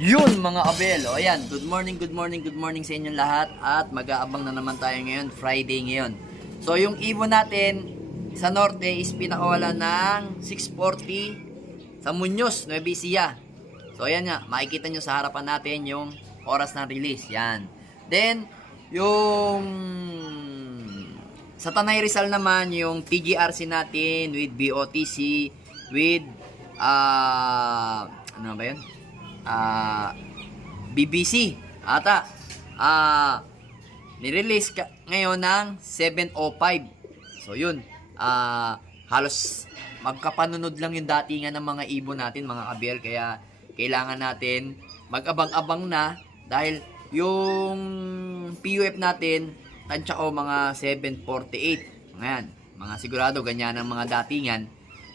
Yun mga abel. O ayan, good morning, good morning, good morning sa inyong lahat. At mag-aabang na naman tayo ngayon, Friday ngayon. So yung ibon natin sa norte is pinakawala ng 640 sa Muñoz, Nueva Ecija. So ayan nga, makikita nyo sa harapan natin yung oras ng release. Yan. Then, yung sa Tanay Rizal naman, yung TGRC natin with BOTC, with ah ano ba yun? Ah BBC ata ah nirelease ngayon ng 705 so yun. Ah halos magkapanunod lang yung datingan ng mga ibon natin mga kabel kaya kailangan natin mag-abang-abang na dahil yung PUF natin tansya ko mga 748 ngayon mga sigurado ganyan ang mga datingan.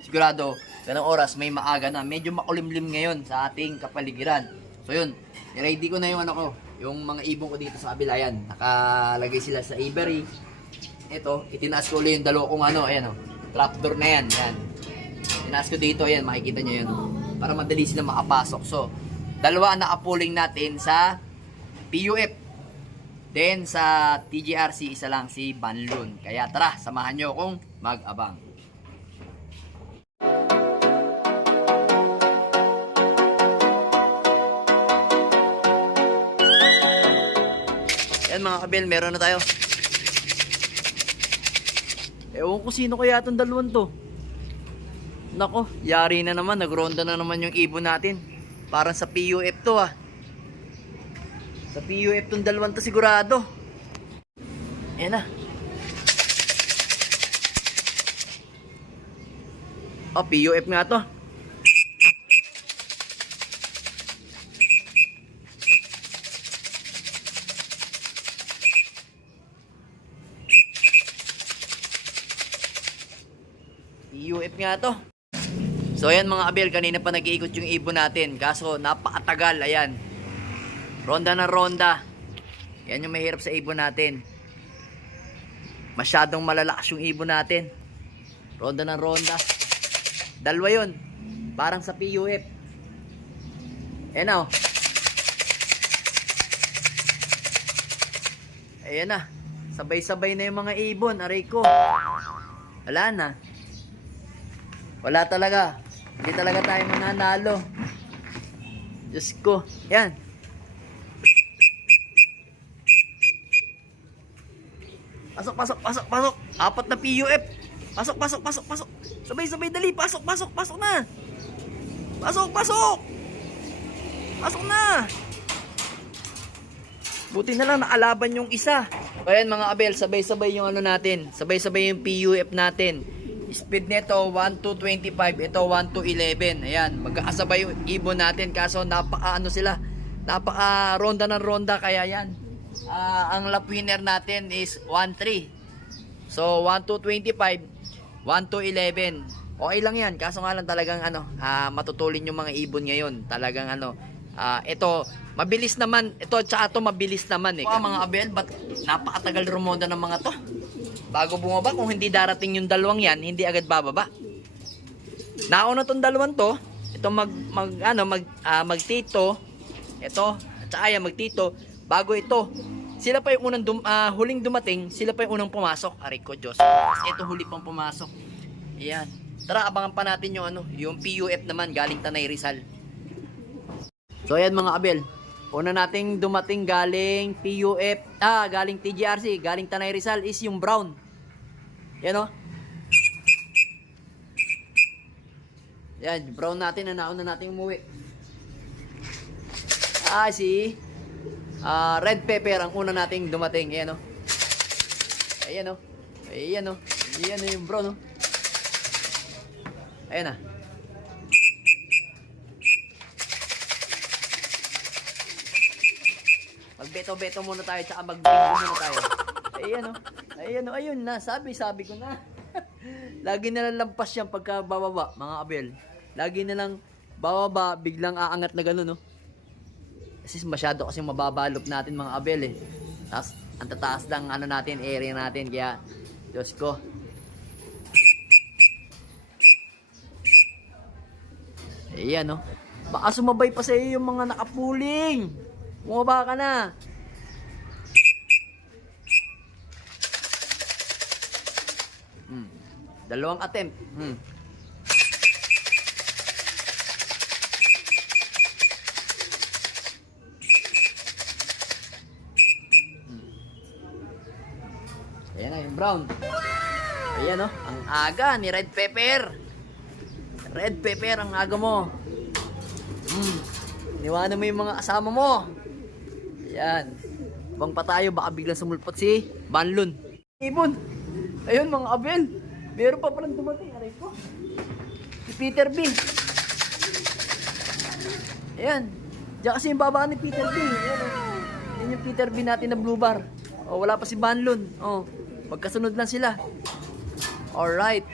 Sigurado, ganang oras may maaga na. Medyo makulimlim ngayon sa ating kapaligiran. So yun, ready ko na yung ano ko, yung mga ibon ko dito sa kabila yan. Nakalagay sila sa aviary. Ito, itinaas ko ulit yung dalawa kong ano, ayan o. Trapdoor na yan, yan. Tinaas ko dito, ayan, makikita nyo yun. Para madali sila makapasok. So, dalawa ang nakapuling natin sa PUF. Then sa TGRC, isa lang si Banlun. Kaya tara, samahan nyo akong mag-abang. Mga kabel, meron na tayo. Ewan ko sino kaya itong dalawang to. Nako, yari na naman. Nagronda na naman yung ibon natin. Parang sa PUF to ah. Sa PUF tong dalawang to sigurado. Yan na. Oh, PUF nga to. PUF nga to. So ayan mga abel, kanina pa nag-iikot yung ibon natin. Kaso napakatagal, ayan. Ronda na ronda. Yan yung mahirap sa ibon natin. Masyadong malalakas yung ibon natin. Ronda na ronda. Dalawa yun. Parang sa PUF. Ayan na oh. Ayan na. Sabay-sabay na yung mga ibon. Aray ko. Wala na. Wala talaga. Hindi talaga tayo mananalo. Diyos ko. Yan. Pasok, pasok, pasok, pasok. Apat na PUF. Pasok, pasok, pasok, pasok. Sabay, sabay, dali. Pasok, pasok, pasok na. Pasok, pasok. Pasok na. Buti na lang nakalaban yung isa. Ayan mga abel, sabay-sabay yung ano natin. Sabay-sabay yung PUF natin. Speed nito 1 to 25, ito 1 to 11. Ayan, magkakasabay yung ibon natin kaso napaka ano sila. Napaka ronda ng ronda kaya yan. Ah, ang lap winner natin is 1-3. So 1 to 25, 1 to 11. Okay lang yan. Kaso nga lang talagang ano, ah, matutulin yung mga ibon ngayon. Talagang ano, ah, ito, mabilis naman. Ito, tsaka ito mabilis naman eh. mga abel, ba't napakatagal rumonda ng mga to? Bago bumaba, kung hindi darating yung dalawang yan, hindi agad bababa. Nauna tong dalawang to, ito mag, mag ano, mag, ah, magtito, ito, at saka yan, magtito, bago ito, sila pa yung unang dum, ah, huling dumating, sila pa yung unang pumasok. Aray ko, Diyos. Ito huli pang pumasok. Ayan. Tara, abangan pa natin yung ano, yung PUF naman galing Tanay Rizal. So ayan mga abel. Una nating dumating galing PUF, ah, galing TGRC, galing Tanay Rizal is yung brown. Yan o. Yan, yung brown natin na nauna nating umuwi. Ah, si ah, red pepper ang una nating dumating. Ayan o. Ayan o. Ayan o. Ayan o yung brown o. Ayan na. Magbeto-beto muna tayo tsaka magbingo muna tayo. Ayan o. Ayan o. Ayun na. Sabi, sabi ko na. Lagi na lang lampas yan pagka bababa, mga abel. Lagi na lang bababa, biglang aangat na gano'n, no? Kasi masyado kasi mababalop natin mga abel eh. Tapos, ang tataas lang ano natin, area natin. Kaya, Diyos ko. Ayan, no? Baka sumabay pa sa iyo yung mga nakapuling. Bumaba ka na. Hmm. Dalawang attempt. Hmm. Ayan na yung brown. Ayan o, ang aga ni red pepper. Red pepper ang aga mo. Mm. Niwanan mo yung mga kasama mo. Ayan. Bang pa tayo, baka biglang sumulpot si Banlon. Ibon. Ayun mga abel. Meron pa palang dumating. Aray ko. Si Peter B. Ayan. Diyan kasi yung baba ni Peter B. Ayan, oh. Yan yung Peter B natin na blue bar. Oh, wala pa si Banlon. Oh, magkasunod lang sila. Alright.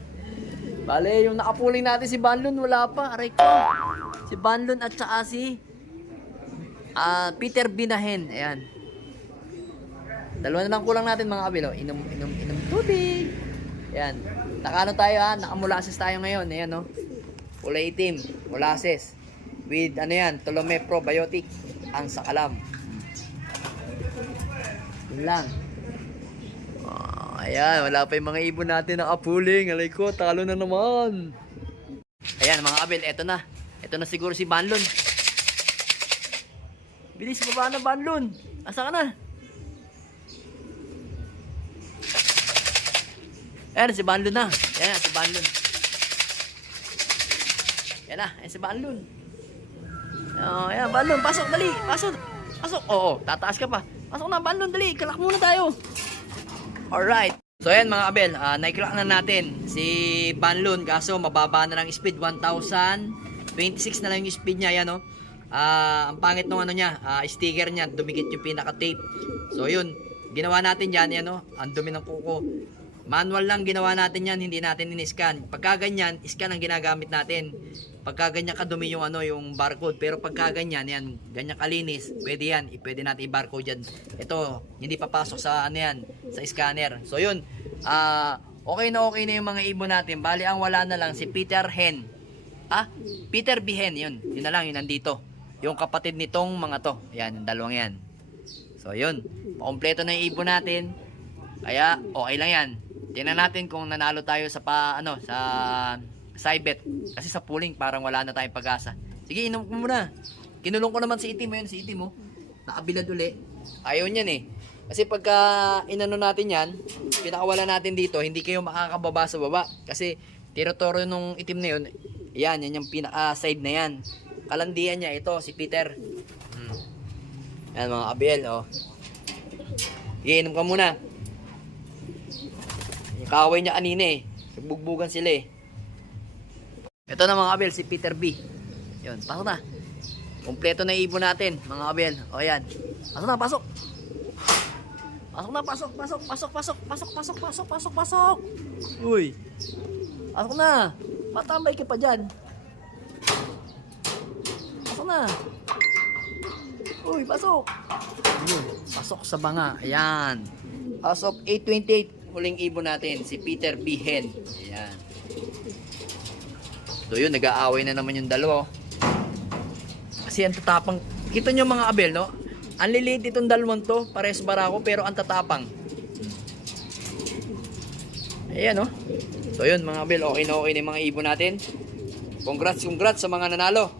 Bale, yung nakapuling natin si Banlon, wala pa. Aray ko. Si Banlon at saka si ah, Peter Binahen. Ayan. Dalawa na lang kulang natin mga kabilo. Inom, inom, inom tubig. Ayan. Nakano tayo ha? Nakamulases tayo ngayon. Ayan no. Kulay itim. Molasses. With ano yan? Tolome Probiotic. Ang sakalam. Yun lang. Ah, ayan, wala pa yung mga ibon natin na kapuling. Alay ko, talo na naman. Ayan, mga kabel, eto na. Eto na siguro si Banlon. Bilis, baba na Banlon. Asa ka na? Ayan, si Banlon na. Ayan, si Banlon. Ayan na, ayan si Banlon. Oh, ayan, Banlon, pasok, dali. Pasok, pasok. Oo, tataas ka pa. Pasok na, Banlon, dali. Kalak muna tayo. Alright. So ayan mga kabel, uh, naiklock na natin si Banlon kaso mababa na lang speed 1000 26 na lang yung speed niya yan no. Ah, ang pangit ng ano niya, ah, sticker niya, dumikit yung pinaka tape. So yun, ginawa natin yan, yan no. Ang dumi ng kuko. Manual lang ginawa natin yan, hindi natin in-scan. Pagka ganyan, scan ang ginagamit natin. Pagka ganyan kadumi yung ano, yung barcode. Pero pagka ganyan, yan, ganyan kalinis, pwede yan. Pwede natin i-barcode yan. Ito, hindi papasok sa ano yan, sa scanner. So yun, ah, okay na okay na yung mga ibon natin. Bali, ang wala na lang si Peter Hen. Ah, Peter B. Hen, yun. Yun na lang, yun nandito. Yung kapatid nitong mga to. Yan, dalawang yan. So yun, kompleto na yung ibon natin. Kaya okay lang yan. Tingnan natin kung nanalo tayo sa pa ano sa Cybet kasi sa pooling parang wala na tayong pag-asa. Sige, inom ko muna. Kinulong ko naman si itim mo yun, si itim mo. Nakabilad uli. Ayaw niyan eh. Kasi pagka inano natin yan, pinakawala natin dito, hindi kayo makakababa sa baba. Kasi territory nung itim na yun, yan, yan yung pinaka-side na yan. Kalandian niya, ito, si Peter. Hmm. Yan mga kabiel, oh. Sige, inom ka muna. Yung kaaway niya kanina eh. Nagbugbugan sila eh. Ito na mga kabel, si Peter B. Yun, pasok na. Kompleto na ibon natin, mga kabel. O yan. Pasok na, pasok. Pasok na, pasok, pasok, pasok, pasok, pasok, pasok, pasok, pasok, pasok. Uy. Pasok na. Matambay ka pa dyan. Pasok na. Uy, pasok. Yun, pasok sa banga. Ayan. As of 8.28, huling ibon natin, si Peter B. Hen. Ayan. So yun, nag-aaway na naman yung dalawa. oh. Kasi ang tatapang. Kita nyo mga abel, no? Ang liliit itong dalawang to, pares barako, pero ang tatapang. Ayan, no? So yun, mga abel, okay na okay na yung mga ibon natin. Congrats, congrats sa mga nanalo.